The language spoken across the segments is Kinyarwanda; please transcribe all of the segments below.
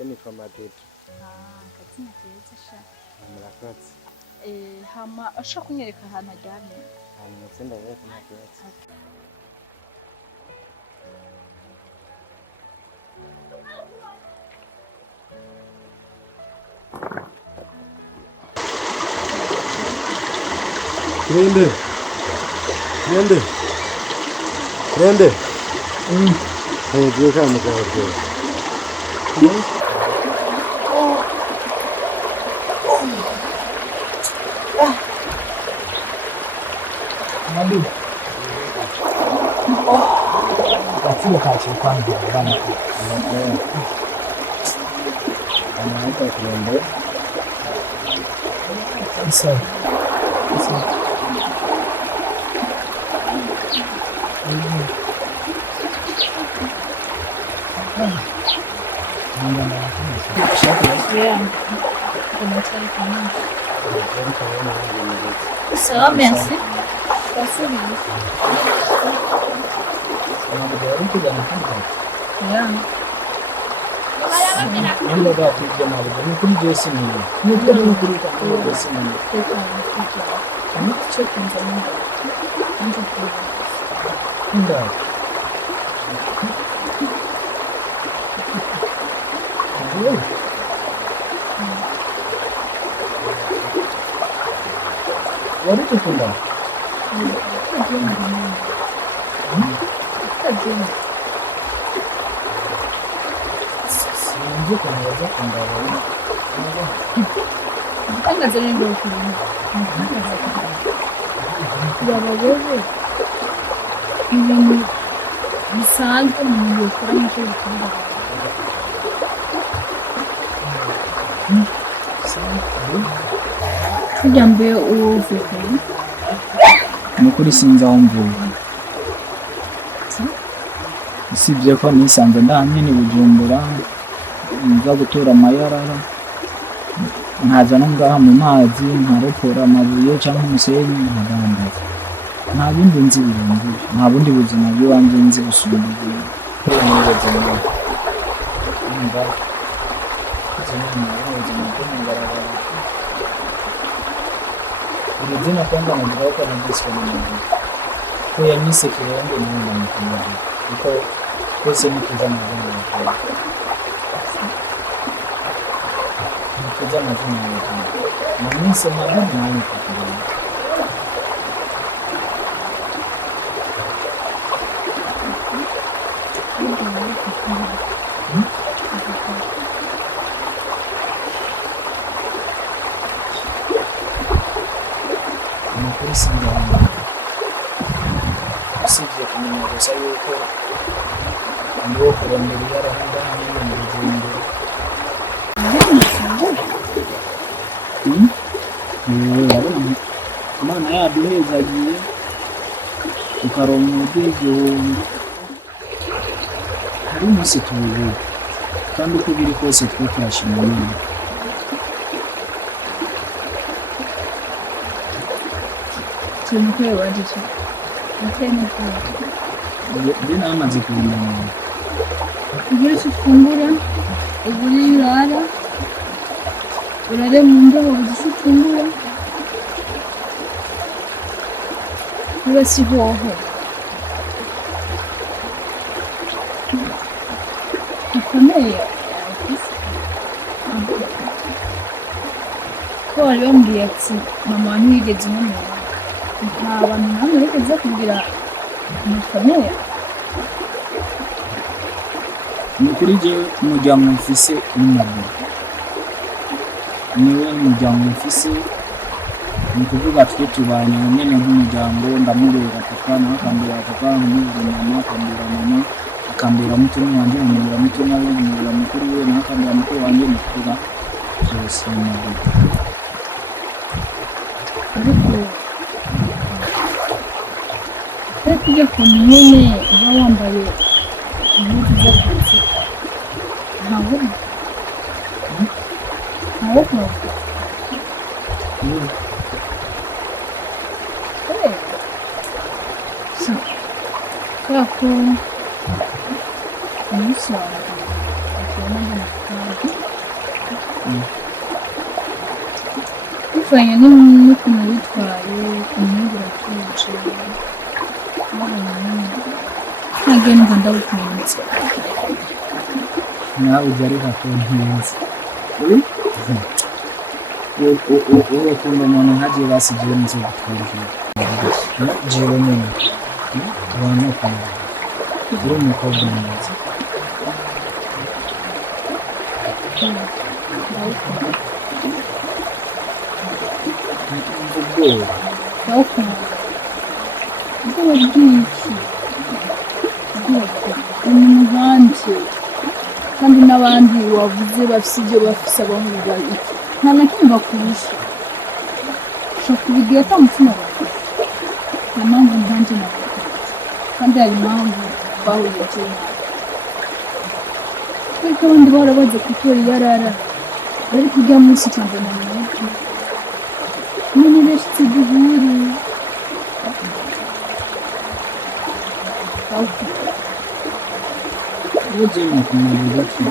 Jenny from Madrid. Katsina keza sha. Murakoze. Hama ashaka kunyereka ahantu ajyanye. Mutsinda rero kunakibaza. KIREMBE. Diye kalmış orada. Hadi. Kaçıyor kaçıyor bana. Ama KIREMBE. Sen. Yeah. Ça va, merci. Merci. Yeah. Anda da kujja na bujani kuri Jesse ni. Ni kuri Jesse ni. Ni chicken zama. Anda. What did you think of? Kujambe uvuka nukuri sinzi aho mvuka usibye ko nisanze ndamye ni Bujumbura nza gutora amayarara nkaza no ngaha mu mazi nkaropora amabuye cyangwa umusenyi nkadandaza nta bindi nzi birenze nta bundi buzima bw'ibanze nzi gusumba Izina kwanza najiweka na Yesu kwa Mungu. Kwa yanyise KIREMBE ni Mungu anakumbuka. Iko pesa ni kuzama zama. Ni kuzama zama. Na mimi sema ndio maana kwa usibye kumenya gusa yuko ngo KIREMBE yarahunda nyine mu Burundi. Imana yaduhezagiye tukaronka ubwigihumbi hari umunsi tuwubuka kandi uko biri kose twe turashima Imana. Tumukwe waje Atene Ndi namaze kubimenya. Ibyo ufungura urara urare mu ndobo ufungura niba si hoho ikomeye ko wari wambwiye ati mama ntiwigeze umenya nta bantu namwe bigeze kugira umukomeye ni kuri jewe umuryango mfise n'umugabo niwe umuryango mfise ni kuvuga twe tubanye nyene nk'umuryango ndamurera papa nawe akambera papa nk'umurera mama akambera mama akambera mutoni wanje nkambera mutoni we nkambera mukuru we nawe akambera mukuru wanje mukuru byose n'umugabo tujya ku nyene uba wambaye impuzu z'akazi ntabona kubera ko umunsi wawe nanjye nakandi bivanye n'ukuntu witwaye umwuga uratuje ntagiye numva ndagukunze nawe ujya areka kuntinza wowe ukunda umuntu nkagiye basigiye n'inzu gutwara jewe nyine abantu ukunda uri umukobwa mwiza ndawukunda ubwoba bw'iki umuntu nkanje kandi n'abandi wavuze bafise ibyo bafise abahungu bari nta na kimwe bakurusha ushobora kubigira ata mutima bafise niyo mpamvu nkanje nabafite kandi hari impamvu bahuye jewe ariko abandi barabaze gutora iyarara ariko ujya munsi cyangwa na mwebwe none reshitse duhure uje mukumenya gake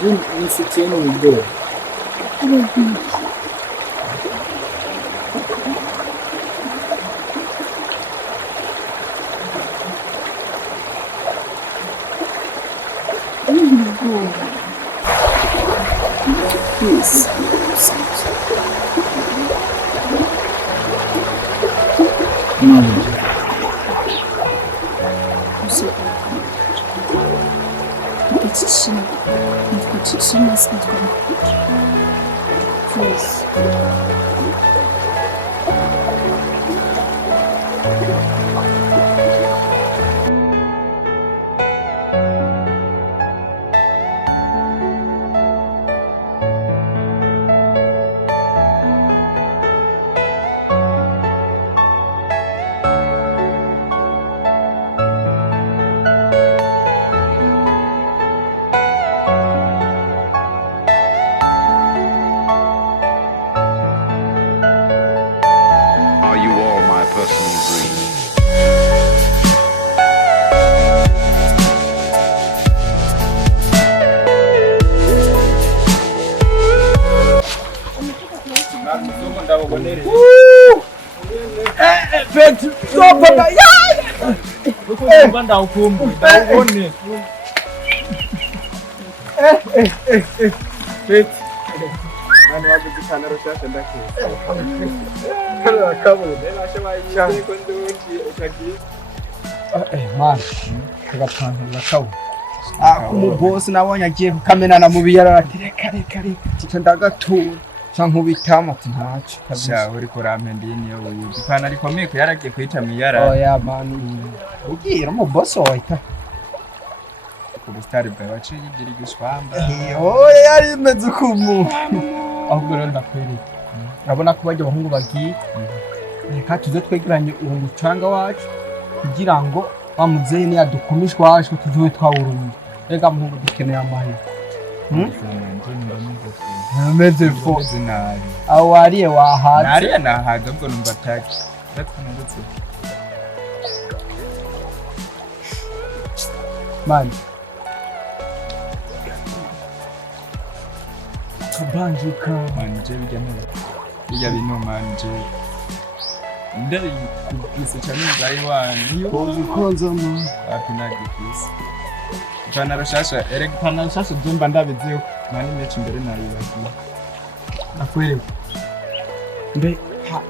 je nifitiye n'ubwoba Yes. Mother. Причина смерти. Yes. Are you all my personal dreams? umubosi nabonye agiye kukamenana mu biyara ati reka reka ndagatura nkubitamo ati ntacyo Sha uri kurampendiye niyo wibuka ipantaro ikomeye ko yaragiye kuyita mu yara oya mani ugira umubosi wahita ubustari bwawe waciye igira igishwamba oya yari imeze ukumu ahubwo rero ndakwereka urabona ko bajya abahungu bagiye reka tuze twegeranye uwo mucanga wacu kugira ngo bamuzehe niyadukumishwa wacu tuziwe twawurumye reka muhungu dukeneye amahera ameze fo aho wariye wahaze nariye nahaga ubwo numva ataki ndatwanagutse mani kabanjuka manje bijya bino manje ndari kubise cyane nzayi wani kozi konzama akunagikise ipantaro shasha erega ipantaro shasha byumba ndabiziyo mani mechi imbere nayibagiye nakwereka mbe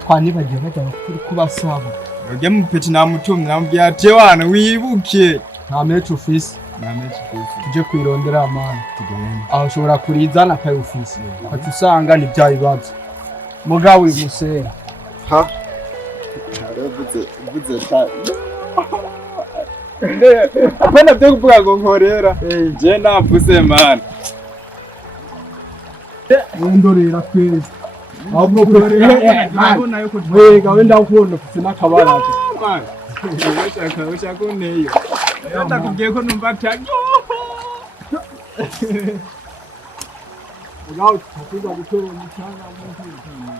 twanibagiye bajya bakuru kubasaba ujya mu peti namutumye namubwiye ati wana wibuke nta mechi ufise na mechi kuse tuje kwirondera amani tugende aho ushobora kurizana akayi ufise ati usanga ni bya bibazo mugabo uyu musera ha buze ta apana byo kuvuga ngo nkorera je navuze man ndorera kwezi ahubwo urabona yuko twega wenda ukunda ufise n'akabara man ushaka uneyo ndakubwiye ko numva ataki mugabo tuza gutora umucanga mu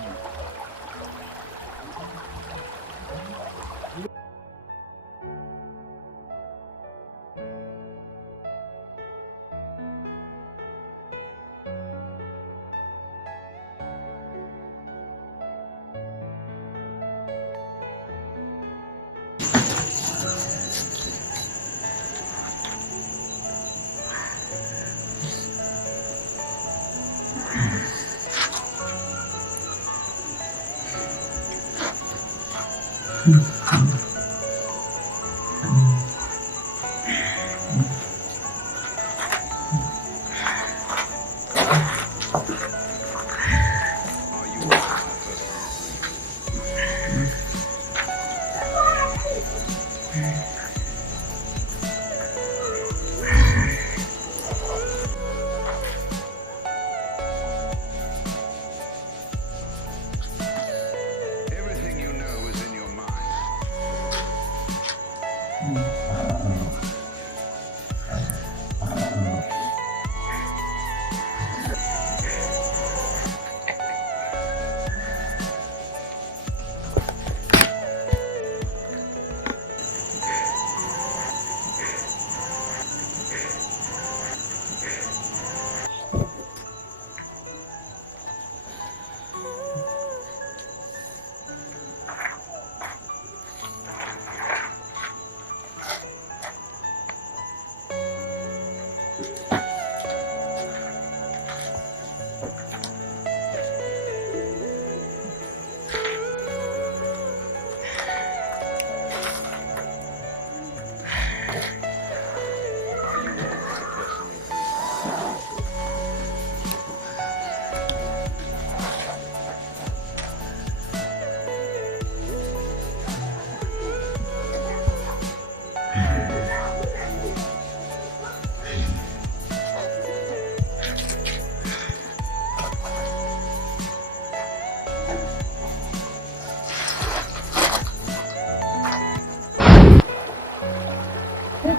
Everything you know is in your mind.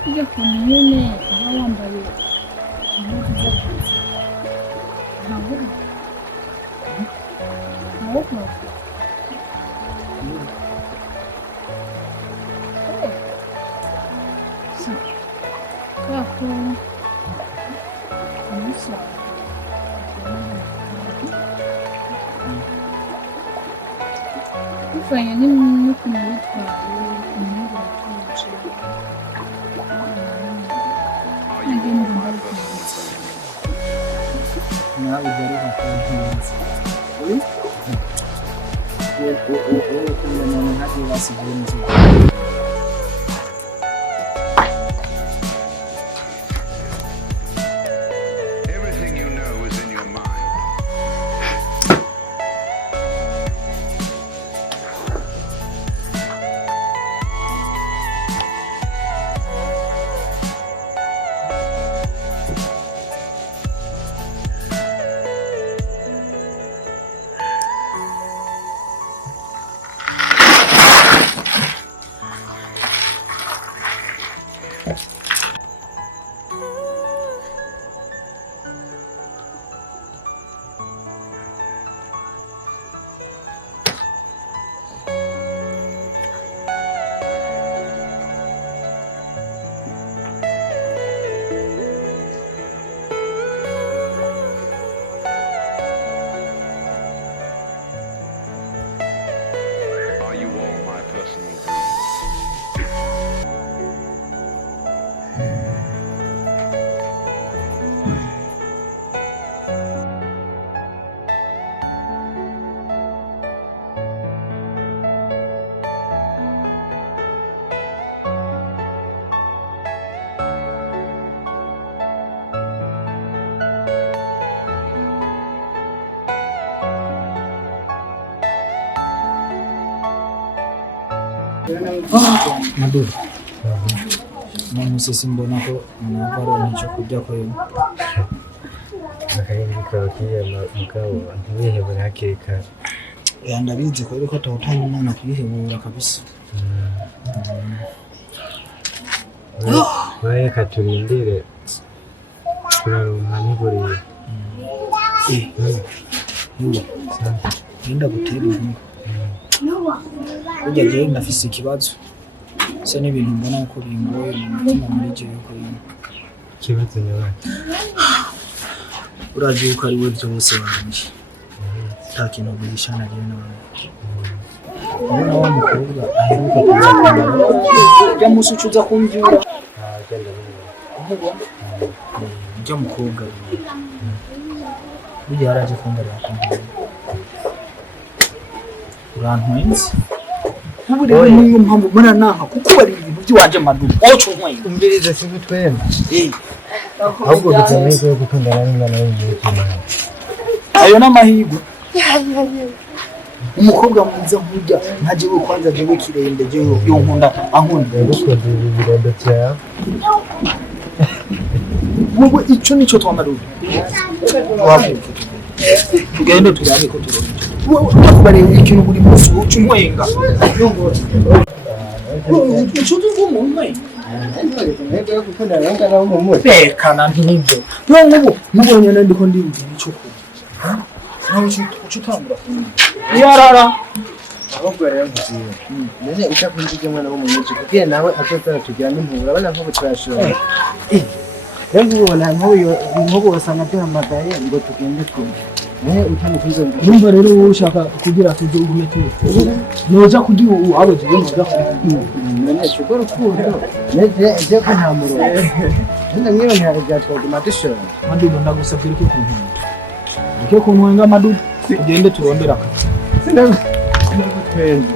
kujya ku nyene aho wambaye impuzu z'akazi ntabwo kako umunsi bivanye n'ukuntu witwaye imyenda uratuje nawe ugaruka ku ntinzi ukunda umuntu ntagiye basigaye inzira Everything you know is in your mind. Are you all my personal dreams? Maduro namusese mbona ko navaro nicyo kurya kwema akarindwi kawe kiyama mugabo ntibihebure hakiri kare ndabizi ko ariko atawutanga umwana kwihebura kabisa reka turindire turarumva niburiye genda gutera inkuru burya jewe ndafise ikibazo se n'ibintu mbona ko bingoye mu mutima muri jewe ko ikibazo nyabaye urazi yuko ari we byose wanje nta kintu bishana rero nawe ubona wa mukobwa aheruka kuza kwambara ujya musi ucuza kumvyura ujya mukobwa burya yaraje kumbarira kumvyura urantwenze ubu rero niyo mpamvu mbona nanka kuko bari ibintu by'iwanje Maduro oco nkwenye umviriza sibitwema ahubwo bitameze yo gukundana n'umwana w'umuhungu ayo n'amahirwe umukobwa mwiza nk'urya nka jewe kwanza jewe kirembe jewe yo nkunda ankunda Ndagukunda ibibondo cyawe. wowe ico nico twamaruye tugende turabe ko turonje nakubareba ikintu buri munsi uca umwenga ico tuvuga mu mwenga bekana ntibyo nk'ubu mubonye ndiko ndimvira ico kuba nawe ico utangura yarara Ahubwo rero ngiye. Nene utakunjije mwana wo mu mujyi kugira nawe azotara tugira n'impura abana nko turashobora. Ndabona nk'ubu wasanga duhamagaye ngo tugende twumve. Utamukunze urumva rero wowe ushaka kugira tujye ugume tuwe noja kugira abo jiwe noja nene shukuru rukundo. Je ko nta murongo. Nenda mwiyo ntiyagatwa gumatisho. madudu ndagusabye ko kuntu ke kunwenga madudu tugende turondera Ndagutwenze.